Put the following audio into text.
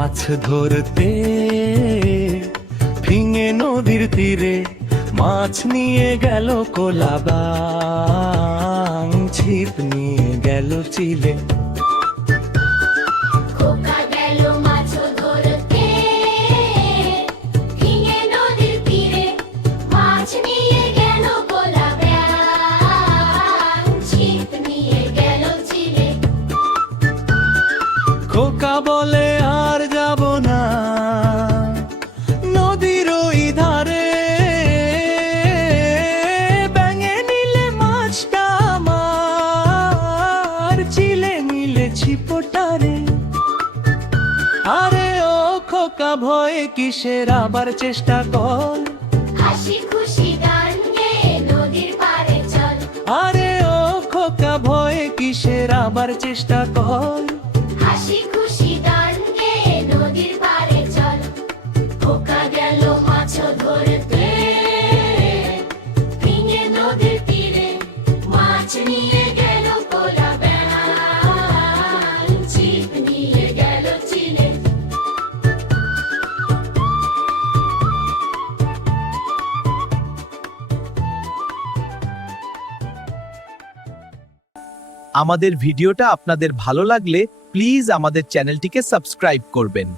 মাছ ধরতে ভিঙে নদীর তীরে মাছ নিয়ে গেল কোলাবাং, ছিপ নিয়ে গেল চিলে। খোকা গেল মাছ ধরতে ভিঙে নদীর তীরে, মাছ নিয়ে গেল কোলাবাং, ছিপ নিয়ে গেল চিলে। খোকা বলে আর যাব না নদীর ওই ধারে, ব্যাঙে নিলে মাছটা আমার, চিলে নিলে ছিপটারে। আরে ও খোকা ভয়ে কিসের, আবার চেষ্টা কর, হাসি খুশি গান গেয়ে নদীর পাড়ে চল। আরে ও খোকা ভয়ে কিসের, আবার চেষ্টা কর। হাসি খুশি গান গেয়ে নদীর পাড়ে চল। খোকা গেল মাছ ধরতে ভিঙে নদীর তীরে, মাছ নিয়ে গেল কোলাবাং, ছিপ নিয়ে গেল চিলে। আমাদের ভিডিওটা আপনাদের ভালো লাগলে প্লিজ আমাদের চ্যানেলটিকে সাবস্ক্রাইব করবেন।